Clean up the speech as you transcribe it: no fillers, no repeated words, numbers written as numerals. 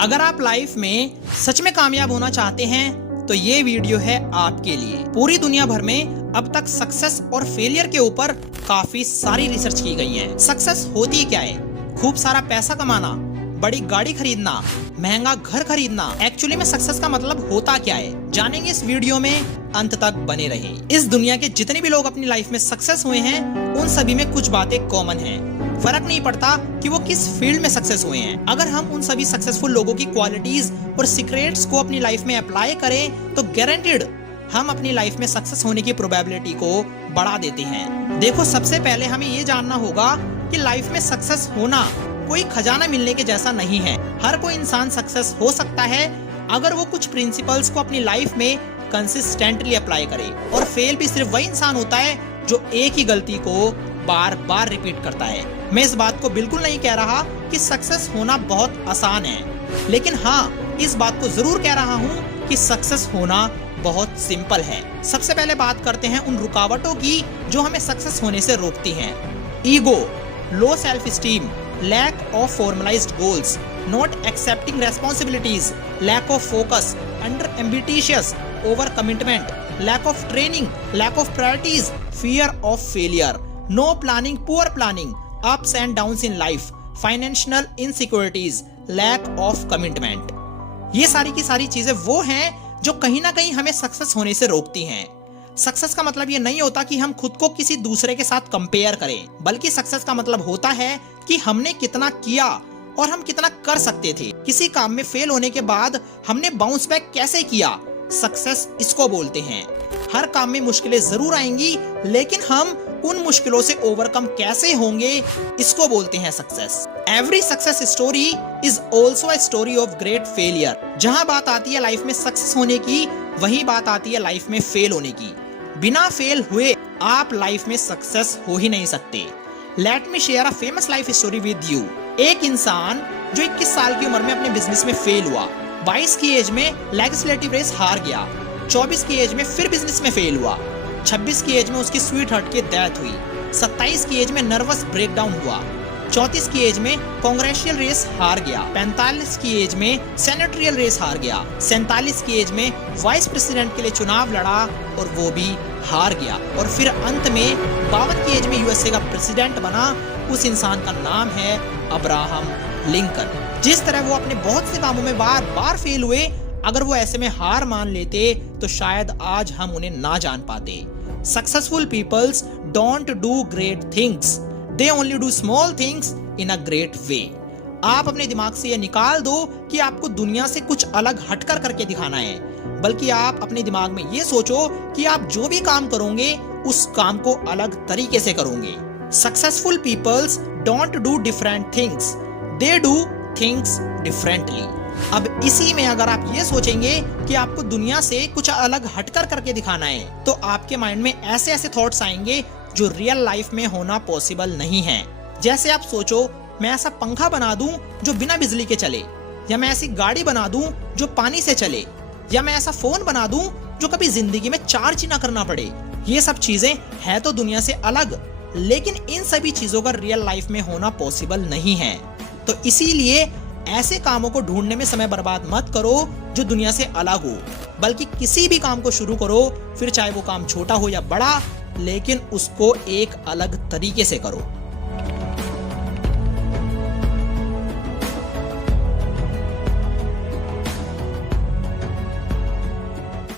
अगर आप लाइफ में सच में कामयाब होना चाहते हैं तो ये वीडियो है आपके लिए। पूरी दुनिया भर में अब तक सक्सेस और फेलियर के ऊपर काफी सारी रिसर्च की गई है। सक्सेस होती क्या है? खूब सारा पैसा कमाना, बड़ी गाड़ी खरीदना, महंगा घर खरीदना। एक्चुअली में सक्सेस का मतलब होता क्या है, जानेंगे इस वीडियो में। अंत तक बने रहें। इस दुनिया के जितने भी लोग अपनी लाइफ में सक्सेस हुए हैं उन सभी में कुछ बातें कॉमन हैं। फर्क नहीं पड़ता कि वो किस फील्ड में सक्सेस हुए हैं। अगर हम उन सभी सक्सेसफुल लोगों की क्वालिटीज और सीक्रेट्स को अपनी लाइफ में अप्लाई करें तो गारंटीड हम अपनी लाइफ में सक्सेस होने की प्रोबेबिलिटी को बढ़ा देते हैं। देखो, सबसे पहले हमें ये जानना होगा कि लाइफ में सक्सेस होना कोई खजाना मिलने के जैसा नहीं है। हर कोई इंसान सक्सेस हो सकता है अगर वो कुछ प्रिंसिपल्स को अपनी लाइफ में कंसिस्टेंटली अप्लाई करे। और फेल भी सिर्फ वही इंसान होता है जो एक ही गलती को बार बार रिपीट करता है। मैं इस बात को बिल्कुल नहीं कह रहा कि सक्सेस होना बहुत आसान है, लेकिन हाँ, इस बात को जरूर कह रहा हूँ कि सक्सेस होना बहुत सिंपल है। सबसे पहले बात करते हैं उन रुकावटों की जो हमें सक्सेस होने से रोकती हैं। Ego, low self esteem, lack of formalized goals, not accepting responsibilities, lack of focus, under ambitious, over commitment, lack of training, lack of priorities, fear of failure, no planning, poor planning, ups and downs in life, financial insecurities, lack of commitment। ये सारी की सारी चीजें वो हैं जो कहीं ना कहीं हमें सक्सेस होने से रोकती हैं। सक्सेस का मतलब ये नहीं होता कि हम खुद को किसी दूसरे के साथ कंपेयर करें, बल्कि सक्सेस का मतलब होता है कि हमने कितना किया और हम कितना कर सकते थे। किसी काम में फेल होने के बाद हमने बाउंस बैक कैसे किया, सक्सेस इसको बोलते हैं। हर काम में मुश्किलें जरूर आएंगी, लेकिन हम उन मुश्किलों से ओवरकम कैसे होंगे, इसको बोलते हैं success. Every success story is also a story of great failure. जहां बात आती है लाइफ में सक्सेस होने की, वही बात आती है लाइफ में फेल होने की। बिना फेल हुए आप लाइफ में सक्सेस हो ही नहीं सकते। Let me share a famous life story with you. एक इंसान जो 21 साल की उम्र में अपने बिजनेस में फेल हुआ, 22 की एज में लेजिस्लेटिव रेस हार गया, 24 की एज में फिर बिजनेस में फेल हुआ, 26 की एज में उसकी स्वीट हार्ट की डेथ हुई, 27 की एज में नर्वस ब्रेकडाउन हुआ, 34 की एज में कांग्रेसियल रेस हार गया, 45 की एज में सेनेटरियल रेस हार गया, 47 की एज में वाइस प्रेसिडेंट के लिए चुनाव लड़ा और वो भी हार गया, और फिर अंत में 52 की एज में यूएसए का प्रेसिडेंट बना। उस इंसान का नाम है अब्राहम लिंकन। जिस तरह वो अपने बहुत से कामों में बार बार फेल हुए, अगर वो ऐसे में हार मान लेते तो शायद आज हम उन्हें ना जान पाते। Successful peoples don't do great things, they only do small things in a great way। आप अपने दिमाग से ये निकाल दो कि आपको दुनिया से कुछ अलग हटकर करके दिखाना है, बल्कि आप अपने दिमाग में ये सोचो कि आप जो भी काम करोगे उस काम को अलग तरीके से करोगे। Successful peoples don't do different things, they do things differently. अब इसी में अगर आप ये सोचेंगे कि आपको दुनिया से कुछ अलग हटकर करके दिखाना है, तो आपके माइंड में ऐसे ऐसे थॉट्स आएंगे जो रियल लाइफ में होना पॉसिबल नहीं है। जैसे आप सोचो, मैं ऐसा पंखा बना दूं जो बिना बिजली के चले, या मैं ऐसी गाड़ी बना दूं जो पानी से चले, या मैं ऐसा फोन बना दूं जो कभी जिंदगी में चार्ज ही ना करना पड़े। ये सब चीजें है तो दुनिया से अलग, लेकिन इन सभी चीजों का रियल लाइफ में होना पॉसिबल नहीं है। तो इसीलिए ऐसे कामों को ढूंढने में समय बर्बाद मत करो जो दुनिया से अलग हो, बल्कि किसी भी काम को शुरू करो, फिर चाहे वो काम छोटा हो या बड़ा, लेकिन उसको एक अलग तरीके से करो।